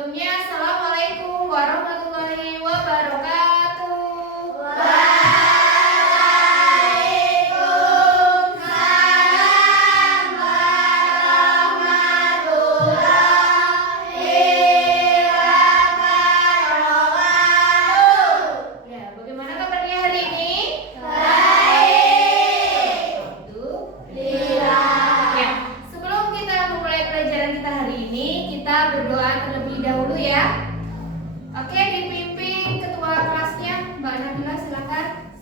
Sebelumnya, Assalamualaikum warahmatullahi wabarakatuh. Waalaikumsalam warahmatullahi wabarakatuh. Ya, bagaimana kabarnya hari ini? Baik. Alhamdulillah. Ya, sebelum kita memulai pelajaran kita hari ini, kita berdoa terlebih dahulu ya. Oke, dipimpin ketua kelasnya, Mbak Nabila, silakan.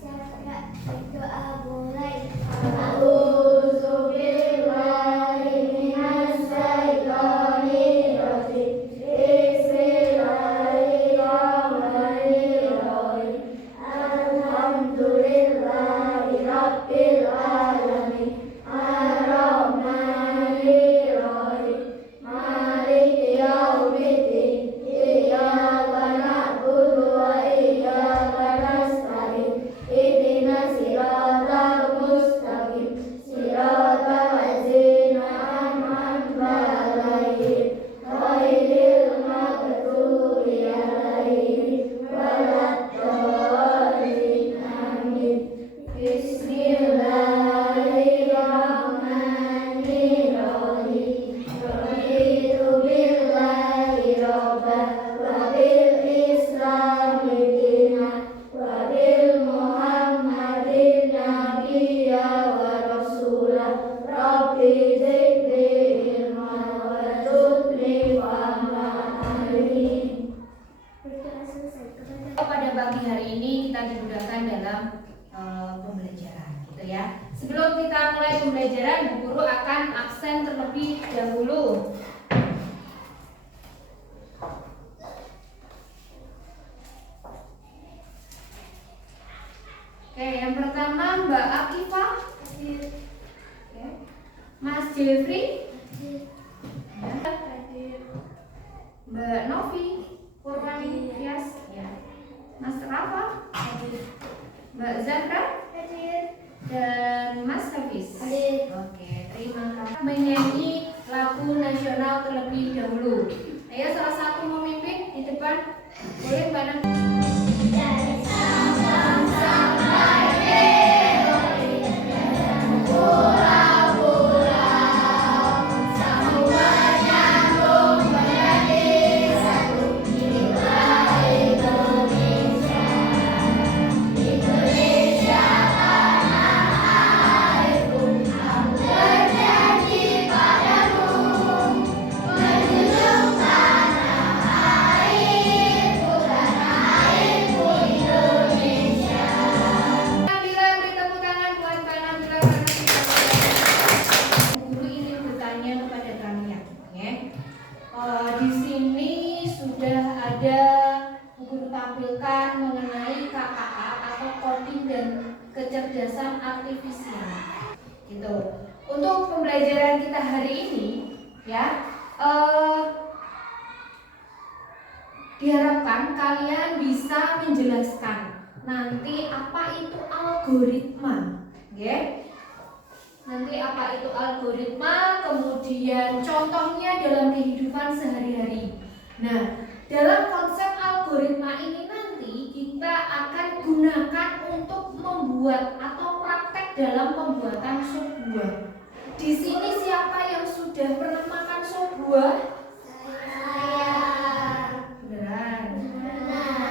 Doa mulai. A'udzubillahi minasyaitonirrajim. Bismillahirrahmanirrahim. Alhamdulillahi rabbil alamin. Ar-Rahmanir-Rahim. Maliki yaumiddin. Iyyaka na'budu wa iyyaka nasta'in. Ihdinas siratal mustaqim. Siratal ladzina an'amta 'alaihim ghairil maghdubi 'alaihim waladdallin. Amin. Bismillahirrahmanirrahim. Raditu billahi robban wa bil islami dinan wa bil muhammadin nabiyya wa rasulah. Rabbi zidni ilman warzuqni fahman. Amin. Pada pagi hari ini kita dimudahkan dalam pembelajaran, gitu ya. Sebelum kita mulai pembelajaran, Bu Guru akan absen terlebih dahulu. Oke, yang pertama Mbak Akifah, oke. Mas Jeffrey, ya. Mbak Novi, Purwani Tias, ya. Mas Rafa, Mbak Zahra, dan Mas Hafiz. Oke, terima kasih. Menyanyi lagu nasional terlebih dahulu. Ayo salah satu memimpin di depan. Boleh Mbak Novi? Dari Sabang sampai Merauke, pulau-pulau, semua nyambung menjadi satu. Inilah Indonesia, Indonesia tanah airku. Aku berjanji padamu, menjunjung tanah airku, Indonesia. Nabila, beri tepuk tangan buat Mbak Nabila karena guru ingin bertanya kepada kalian, ya. Di sini sudah ada guru tampilkan mengenai KKA atau coding dan kecerdasan artifisial, gitu. Untuk pembelajaran kita hari ini, ya, diharapkan kalian bisa menjelaskan nanti apa itu algoritma, ya. Nanti apa itu algoritma, kemudian contohnya dalam kehidupan sehari-hari. Nah, dalam konsep algoritma ini nanti kita akan gunakan untuk membuat atau praktek dalam pembuatan sop buah. Di sini siapa yang sudah pernah makan sop buah? Beneran?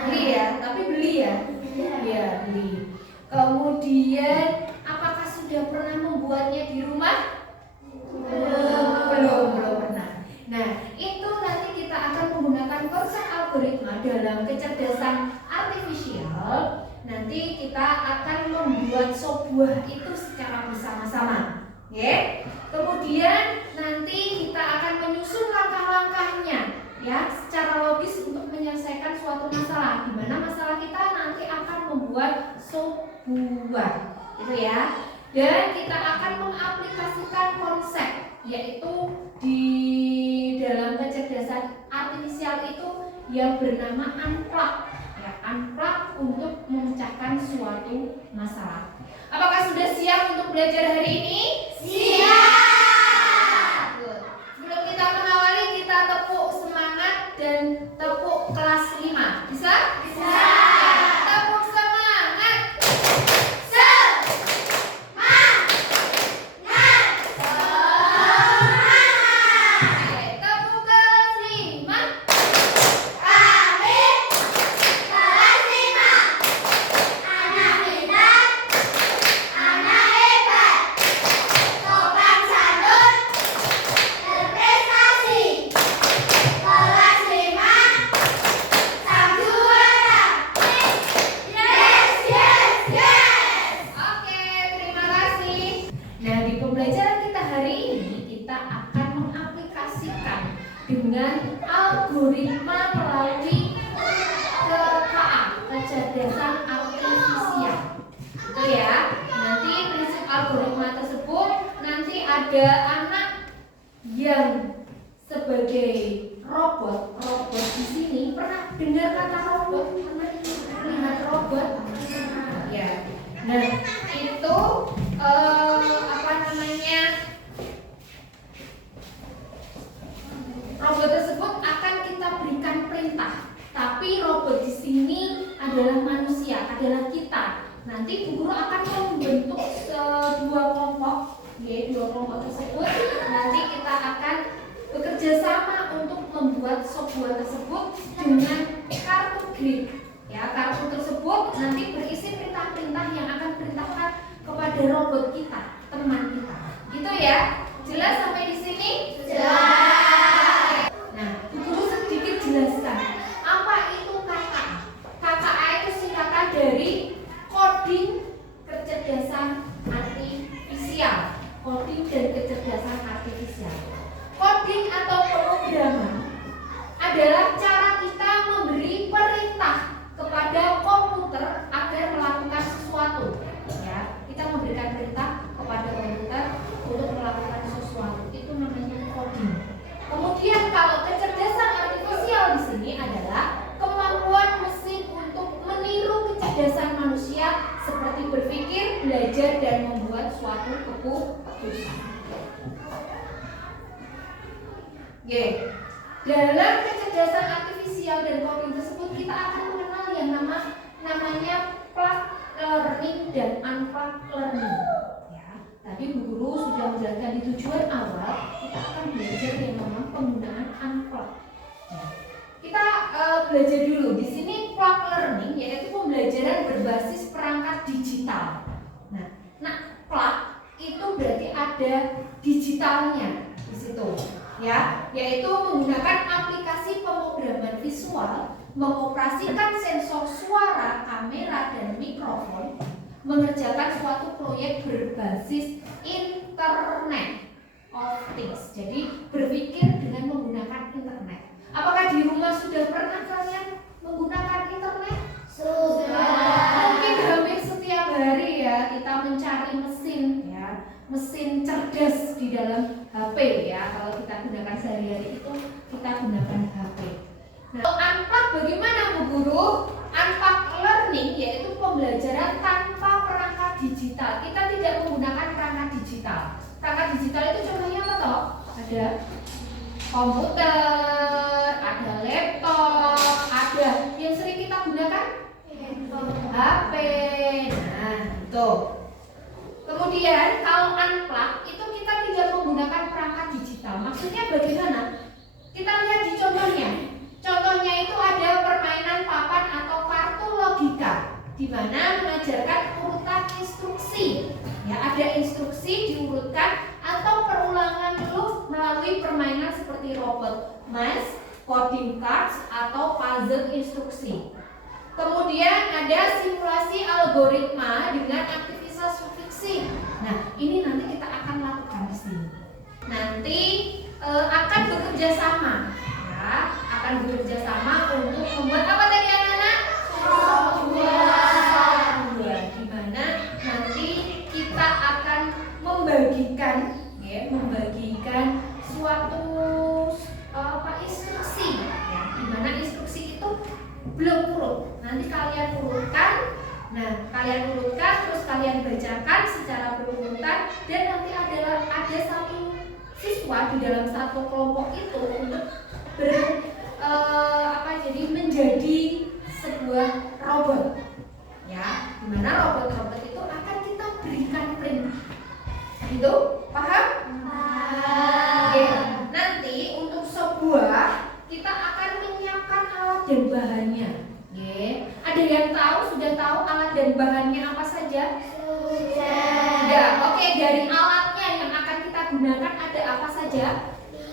Beli ya, tapi beli ya? Iya, beli. Kemudian apakah sudah pernah membuatnya di rumah? Belum pernah. Nah, itu nanti kita akan menggunakan konsep algoritma dalam kecerdasan artifisial. Nanti kita akan membuat sop buah itu secara bersama-sama, ya. Kemudian nanti kita akan menyusun langkah-langkahnya, ya, secara logis untuk menyelesaikan suatu masalah. Di mana masalah kita nanti akan membuat sop buah, gitu ya. Dan kita akan mengaplikasikan konsep, yaitu di dalam kecerdasan artifisial itu yang bernama unplug, ya, unplug untuk memecahkan suatu masalah. Apakah sudah siap untuk belajar hari ini? Siap. Good. Sebelum kita mengawali, kita tepuk semangat dan tepuk kelas 5. Bisa? Bisa. Tepuk semangat. Oke, tepuk kelas 5. Kami kelas 5. Anak pintar, anak hebat, sopan santun, berprestasi. Kelas 5, sang juara. Yes, yes, yes. Oke, terima kasih. Nah, di pembelajaran kita hari ini kita akan mengaplikasikan dengan algoritma melalui KA, kecerdasan artifisial. Itu ya. Nanti prinsip algoritma tersebut nanti ada anak yang sebagai robot di sini pernah dengar kata robot, pernah lihat robot? Ya. Nah, itu apa namanya? Robot tersebut akan kita berikan perintah. Tapi robot di sini adalah manusia, adalah kita. Nanti Bu Guru akan membentuk dua kelompok, ya, dua kelompok tersebut. Nanti kita akan bekerja sama untuk membuat software tersebut dengan kartu grid. Ya, kartu tersebut nanti berisi perintah-perintah yang akan perintahkan kepada robot kita, teman kita. Gitu ya. Jelas sampai di sini? Jelas. Nah, Bu Guru sedikit jelaskan apa itu KKA. KKA itu singkatan dari coding kecerdasan artifisial. Coding dan kecerdasan artifisial. Coding atau pemrograman adalah cara kita memberi perintah kepada komputer agar melakukan sesuatu. Ya, kita memberikan perintah kepada komputer untuk melakukan sesuatu. Itu namanya coding. Kemudian kalau kecerdasan artifisial di sini adalah kemampuan mesin untuk meniru kecerdasan manusia seperti berpikir, belajar dan membuat suatu keputusan. Dalam kecerdasan artifisial dan coding tersebut kita akan mengenal yang namanya plugged learning dan unplugged learning. Ya, tadi Bu Guru sudah menjelaskan di tujuan awal kita akan belajar yang namanya penggunaan unplugged. Ya. Kita belajar dulu di sini plugged learning yaitu pembelajaran berbasis perangkat digital. Nah, plug itu berarti ada digitalnya di situ. Ya, yaitu menggunakan aplikasi pemrograman visual, mengoperasikan sensor suara, kamera, dan mikrofon, mengerjakan suatu proyek berbasis Internet of Things. Jadi berpikir dengan menggunakan internet. Apakah di rumah sudah pernah kalian menggunakan internet? Sudah. Mungkin hampir setiap hari ya kita mencari mesin ya, mesin cerdas di dalam HP ya. Kalau kita gunakan sehari-hari itu kita gunakan HP. Nah, unplugged bagaimana Bu Guru? Unplugged learning yaitu pembelajaran tanpa perangkat digital. Kita tidak menggunakan perangkat digital. Perangkat digital itu contohnya apa toh? Ada komputer, ada laptop, ada yang sering kita gunakan HP. Nah, itu. Kemudian kalau unplugged itu kita tidak menggunakan perangkat digital. Maksudnya bagaimana? Kita lihat di contohnya. Contohnya itu ada permainan papan atau kartu logika di mana mengajarkan urutan instruksi. Ya, ada instruksi diurutkan atau perulangan loop melalui permainan seperti robot maze, coding cards atau puzzle instruksi. Kemudian ada simulasi algoritma dengan aktivitas fiksi. Nah, ini nanti kita akan lakukan di sini. Nanti akan bekerja sama, ya, akan bekerja sama untuk membuat apa tadi anak-anak? Software. Di mana nanti kita akan membagikan, ya, membagikan suatu instruksi, ya, di mana instruksi itu belum urut. Nanti kalian urutkan. Nah, kalian urutkan terus kalian bacakan secara berurutan dan nanti ada satu siswa di dalam satu kelompok itu untuk dan bahannya. Ada yang sudah tahu alat dan bahannya apa saja? Sudah. Oke, dari alatnya yang akan kita gunakan ada apa saja?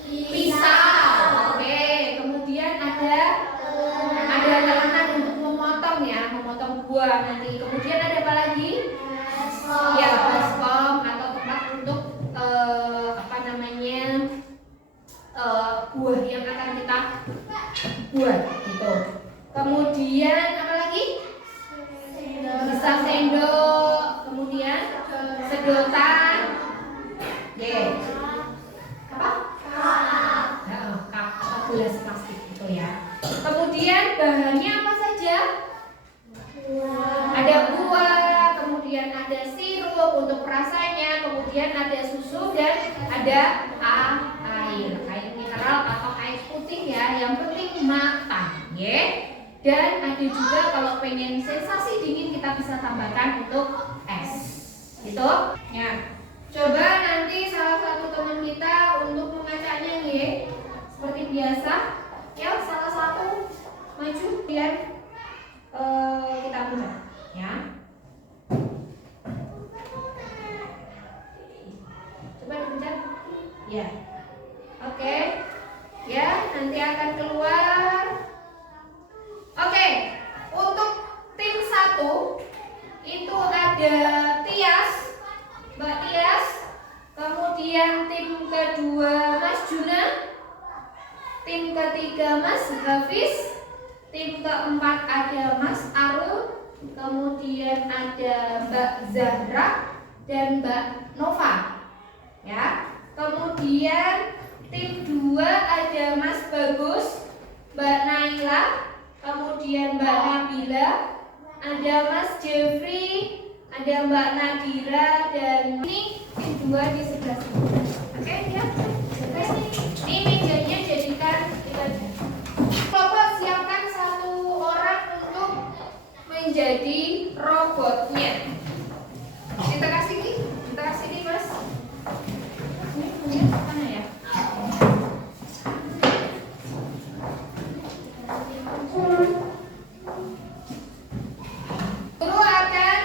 Pisau. Oke, kemudian ada telanan untuk memotong ya, memotong buah nanti. Kemudian ada apa lagi? Ya, baskom atau tempat untuk buah yang akan kita buat gitu. Kemudian apa lagi? Bisa sendok, kemudian sedotan. Apa? Kap atau gelas plastik gitu ya. Kemudian bahannya apa saja? Ada buah, kemudian ada sirup untuk rasanya, kemudian ada susu dan ada air mineral atau air putih ya. Yang penting matang, Dan ada juga kalau pengen sensasi dingin kita bisa tambahkan untuk es, gitu. Ya. Coba nanti salah satu teman kita untuk mengacanya, seperti biasa. Ya, salah satu maju biar kita buka, ya. Coba dipencet. Ya. Oke. Ya, nanti akan keluar. Oke. Untuk tim 1 itu ada Tias, Mbak Tias. Kemudian tim kedua Mas Juna. Tim ketiga Mas Hafiz. Tim keempat ada Mas Arul. Kemudian ada Mbak Zahra dan Mbak Nova. Ya. Kemudian tim 2 ada Mas Bagus, Mbak Naila, kemudian Mbak Nabila, ada Mas Jeffrey, ada Mbak Nadira, dan ini tim 2 di sebelah sini. Oke, ya. Ini mejanya jadikan kita. Kelompok siapkan 1 orang untuk menjadi robotnya. Kita kasih nih Mas. Ini punya mana ya? Guru akan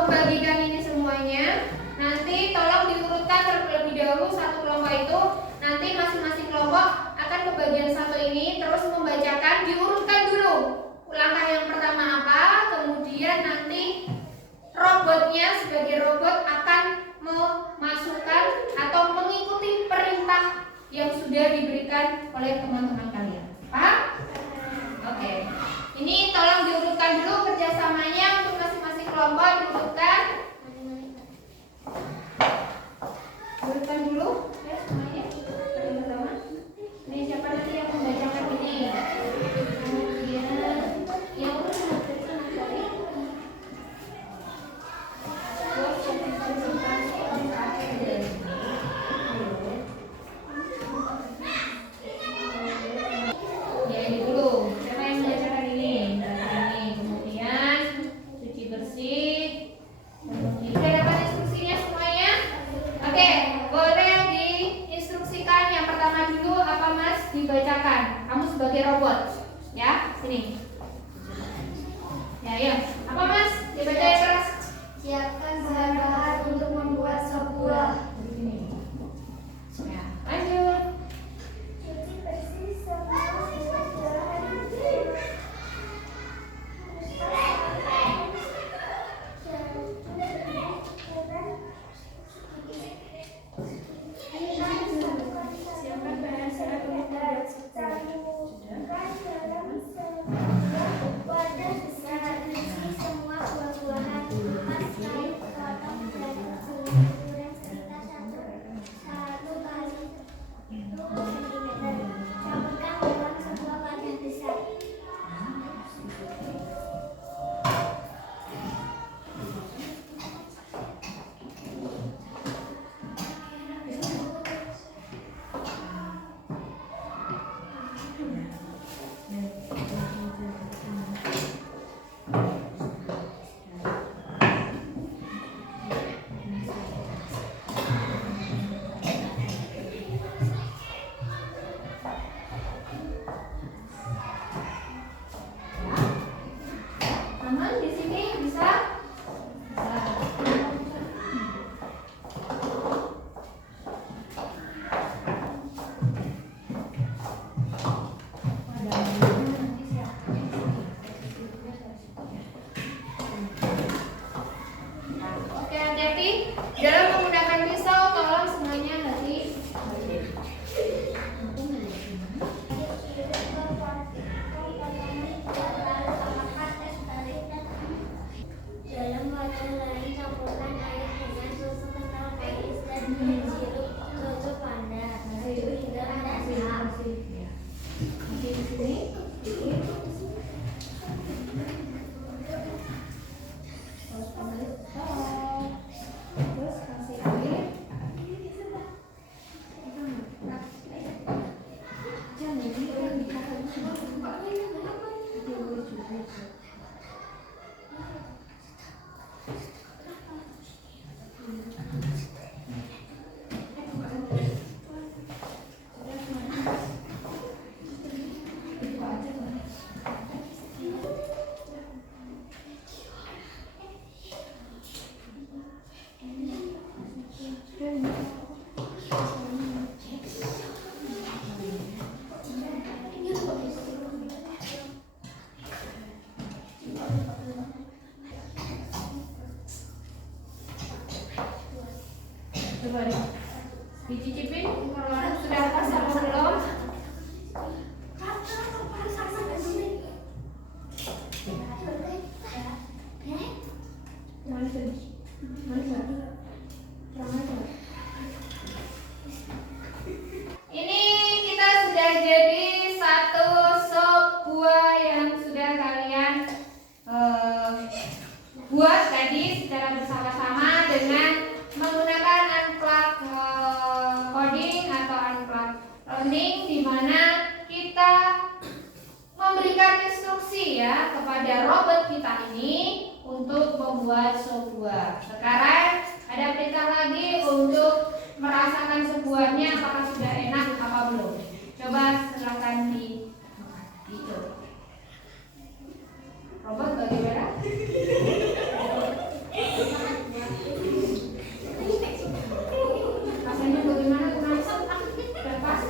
membagikan ini semuanya. Nanti tolong diurutkan terlebih dahulu 1 kelompok itu. Nanti masing-masing kelompok akan pembagian 1 ini terus membacakan, diurutkan dulu. Langkah yang pertama apa? Kemudian nanti robotnya sebagai robot akan memasukkan atau mengikuti perintah yang sudah diberikan oleh teman-teman kalian. Paham? Oke. Ini tolong diurutkan dulu kerjasamanya untuk masing-masing kelompok, diurutkan. Urutkan dulu ya semuanya. Yang pertama, ini siapa nanti yang membacakan ini? Kemudian yang urut dari sana tadi. Ya ini dulu. Siapa yang membacakan ini? Ini. Kemudian cuci bersih. Kemudian sudah dapat instruksinya semuanya? Oke, boleh diinstruksikan. Yang pertama dulu apa Mas dibacakan? Kamu sebagai robot, ya sini. Ya, apa Mas? Dibaca yang keras. Siapkan bahan-bahan untuk membuat sop buah. Ya, lanjut. Cuci bersih semua bahan. Siapkan bahan secara membuat sop buah. Wadah besar, isi semua buah-buahan teman-teman di sini bisa? Bisa. Oke, hati-hati dalam menggunakan pisau, tolong semuanya hati. Dalam wadah lain campurkan air dengan susu kental manis dan sirup susu panda. Itu hingga meresap. Di sini. Terus kasih air. Coba deh, dicicipin sudah pas apa belum? Ini kita sudah jadi satu sop buah yang sudah kalian buat tadi secara bersama-sama dengan menggunakan unplug coding atau unplug learning, di mana kita memberikan instruksi ya kepada robot kita ini untuk membuat sop buah. Sekarang ada perintah lagi untuk merasakan sop buahnya apakah sudah enak apa belum. Coba silakan dicoba. Robot bagaimana? Rasanya bagaimana? Sudah pas?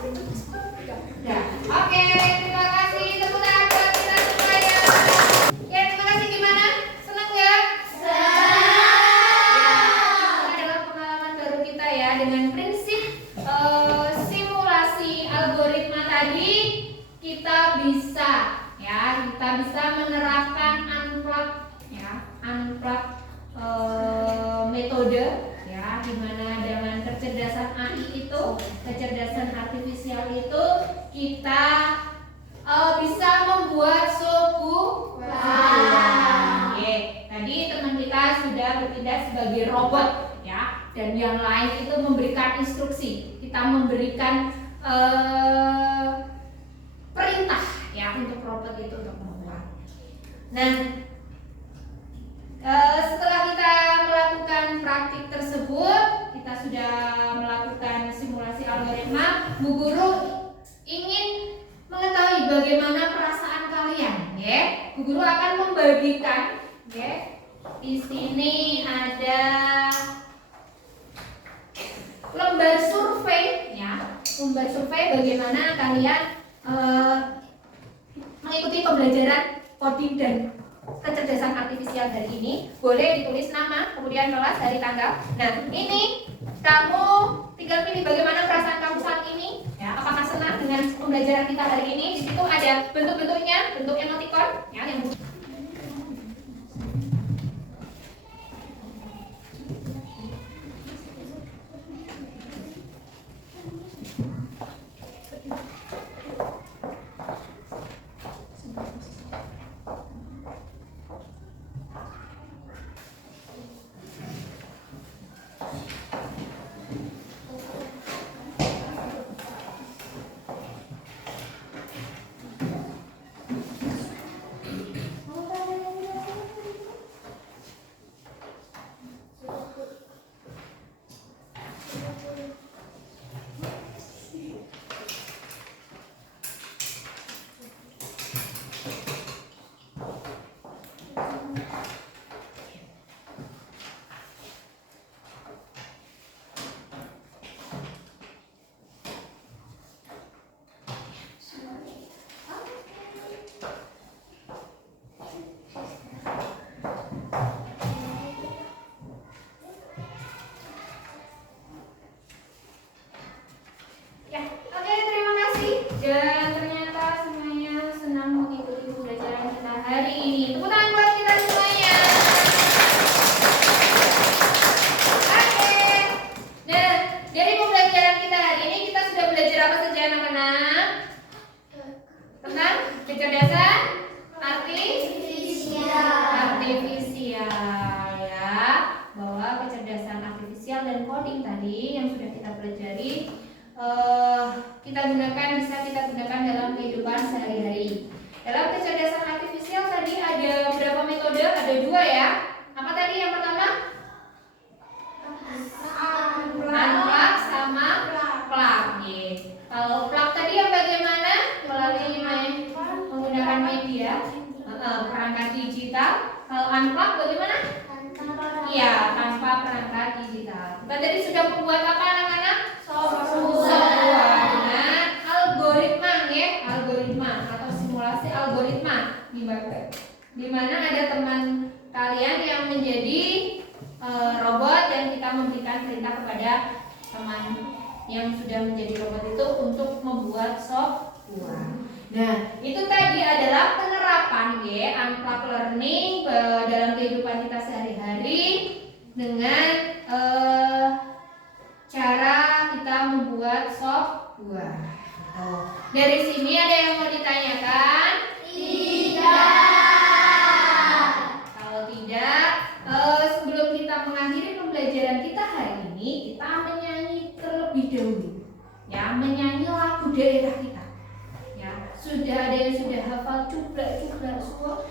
Ya. Oke, terima kasih. Tepuk tangan buat kita semuanya. Ya, terima kasih. Gimana? Senang nggak? Ini adalah pengalaman baru kita ya dengan prinsip simulasi algoritma tadi. Kita bisa menerapkan unplug ya, unplug metode ya, dimana dengan kecerdasan AI itu, kecerdasan artifisial itu, kita bisa membuat sop buah. Oke, tadi teman kita sudah bertindak sebagai robot ya, dan yang lain itu memberikan instruksi. Kita memberikan perintah ya untuk robot itu untuk membuat. Nah, setelah kita melakukan praktik tersebut, kita sudah melakukan simulasi algoritma. Bu Guru ingin mengetahui bagaimana perasaan kalian, ya. Bu Guru akan membagikan, ya. Di sini ada lembar survei, ya. Lembar survei bagaimana kalian mengikuti pembelajaran coding dan kecerdasan artifisial hari ini. Boleh ditulis nama, kemudian kelas, hari, tanggal. Nah, ini kamu tinggal pilih bagaimana perasaan kamu saat ini. Ya, apakah senang dengan pembelajaran kita hari ini? Di situ ada bentuk-bentuknya, bentuk emoticon, ya, yang Kecerdasan artifisial ya, bahwa kecerdasan artifisial dan coding tadi yang sudah kita pelajari bisa kita gunakan dalam kehidupan sehari-hari. Dalam kecerdasan artifisial tadi ada berapa metode? Ada 2 ya. Apa tadi yang pertama? Unplug sama plug. Kalau plug tadi yang bagaimana? Melalui menggunakan media, perangkat digital. Kalau unplug bagaimana? Iya, tanpa perangkat digital. Kita tadi sudah membuat apa anak-anak? Software dengan algoritma atau simulasi algoritma di mana ada teman kalian yang menjadi robot dan kita memberikan perintah kepada teman yang sudah menjadi robot itu untuk membuat software. Nah, itu tadi adalah penerapan unplug learning dalam kehidupan kita sehari-hari dengan cara kita membuat software. Dari sini ada yang mau ditanyakan? Tidak. Kalau tidak, sebelum kita mengakhiri pembelajaran kita hari ini, kita menyanyi terlebih dahulu. Ya, menyanyi lagu daerah kita. Ya, sudah ada yang sudah hafal cuplak semua?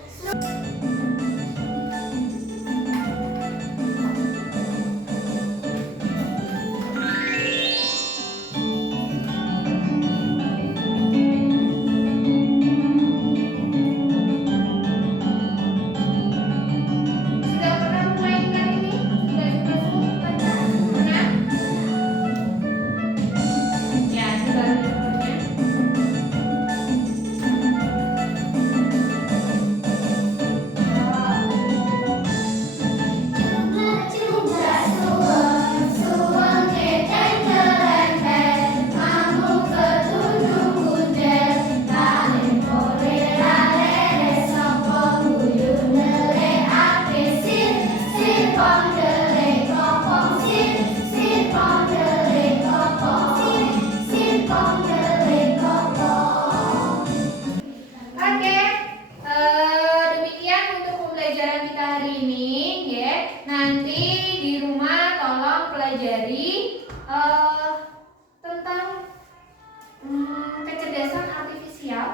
Kecerdasan artifisial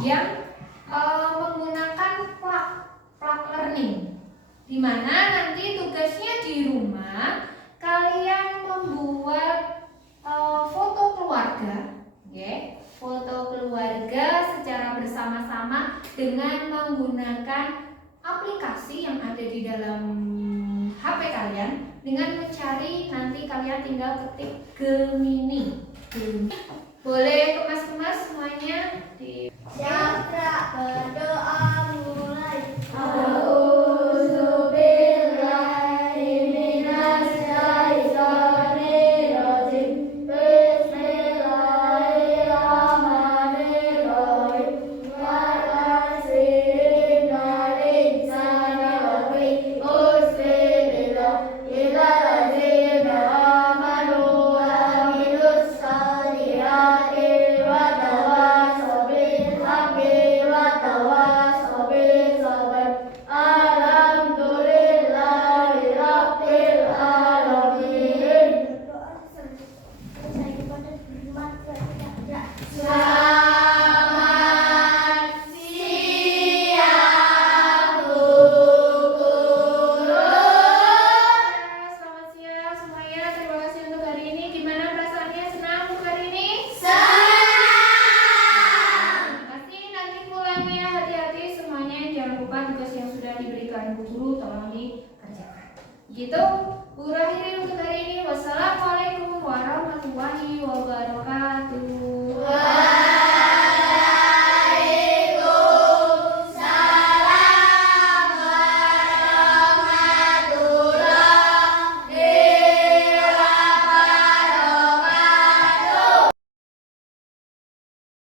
yang menggunakan plug learning, di mana nanti tugasnya di rumah kalian membuat foto keluarga secara bersama-sama dengan menggunakan aplikasi yang ada di dalam HP kalian. Dengan mencari, nanti kalian tinggal ketik Gemini. Boleh kemas-kemas semuanya di Siapa berdoa mulai? Gitu, guru akhiri untuk hari ini. Wassalamualaikum warahmatullahi wabarakatuh.